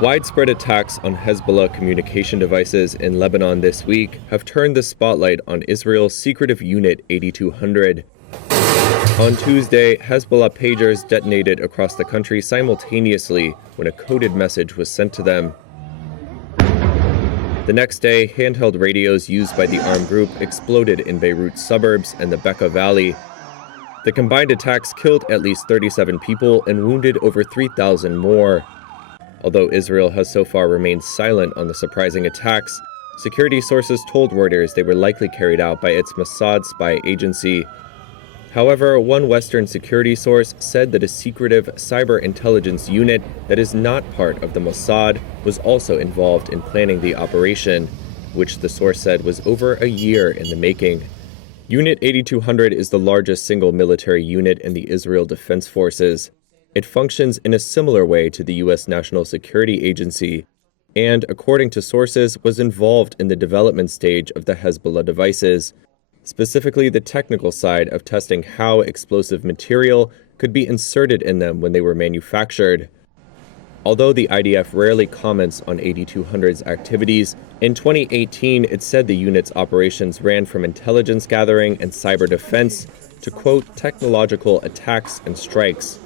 Widespread attacks on Hezbollah communication devices in Lebanon this week have turned the spotlight on Israel's secretive Unit 8200. On Tuesday, Hezbollah pagers detonated across the country simultaneously when a coded message was sent to them. The next day, handheld radios used by the armed group exploded in Beirut's suburbs and the Bekaa Valley. The combined attacks killed at least 37 people and wounded over 3,000 more. Although Israel has so far remained silent on the surprising attacks, security sources told Reuters they were likely carried out by its Mossad spy agency. However, one Western security source said that a secretive cyber intelligence unit that is not part of the Mossad was also involved in planning the operation, which the source said was over a year in the making. Unit 8200 is the largest single military unit in the Israel Defense Forces. It functions in a similar way to the U.S. National Security Agency, and, according to sources, was involved in the development stage of the Hezbollah devices, specifically the technical side of testing how explosive material could be inserted in them when they were manufactured. Although the IDF rarely comments on 8200's activities, in 2018 it said the unit's operations ran from intelligence gathering and cyber defense to, quote, technological attacks and strikes.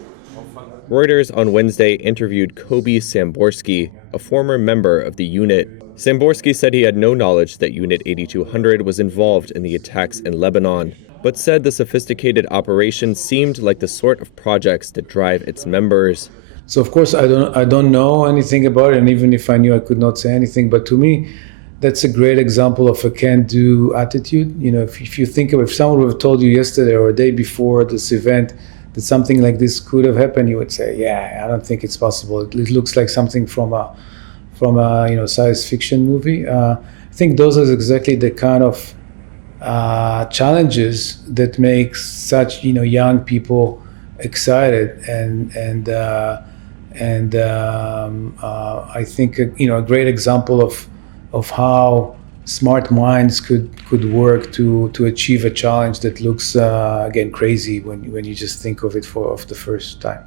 Reuters on Wednesday interviewed Kobi Samborsky, a former member of the unit. Samborsky said he had no knowledge that Unit 8200 was involved in the attacks in Lebanon, but said the sophisticated operation seemed like the sort of projects that drive its members. So of course I don't know anything about it, and even if I knew, I could not say anything. But to me, that's a great example of a can-do attitude. You know, if you think of, if someone would have told you yesterday or a day before this event that something like this could have happened, you would say, yeah, I don't think it's possible. It looks like something from a science fiction movie. I think those are exactly the kind of challenges that make such young people excited, and I think a great example of how smart minds could work to achieve a challenge that looks again crazy when you just think of it of the first time.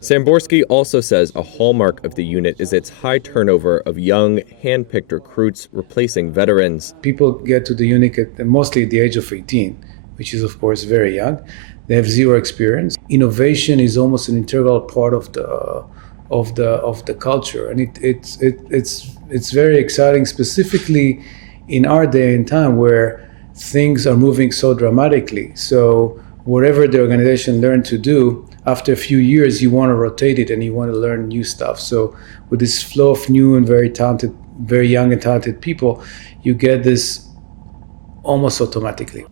Samborsky also says a hallmark of the unit is its high turnover of young, hand-picked recruits replacing veterans. People get to the unit mostly at the age of 18, which is of course very young. They have zero experience. Innovation is almost an integral part of the culture, and it's very exciting, specifically in our day and time where things are moving so dramatically. So whatever the organization learned to do, after a few years, you want to rotate it and you want to learn new stuff. So with this flow of new and very talented, very young and talented people, you get this almost automatically.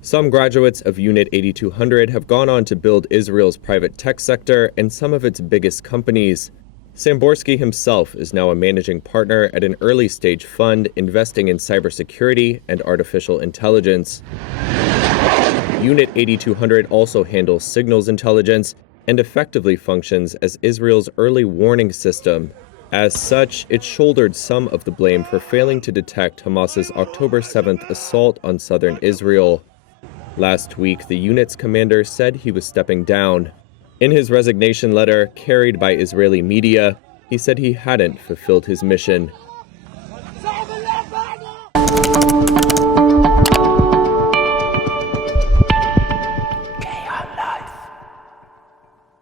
Some graduates of Unit 8200 have gone on to build Israel's private tech sector and some of its biggest companies. Samborsky himself is now a managing partner at an early-stage fund investing in cybersecurity and artificial intelligence. Unit 8200 also handles signals intelligence and effectively functions as Israel's early warning system. As such, it shouldered some of the blame for failing to detect Hamas's October 7th assault on southern Israel. Last week, the unit's commander said he was stepping down. In his resignation letter, carried by Israeli media, he said he hadn't fulfilled his mission.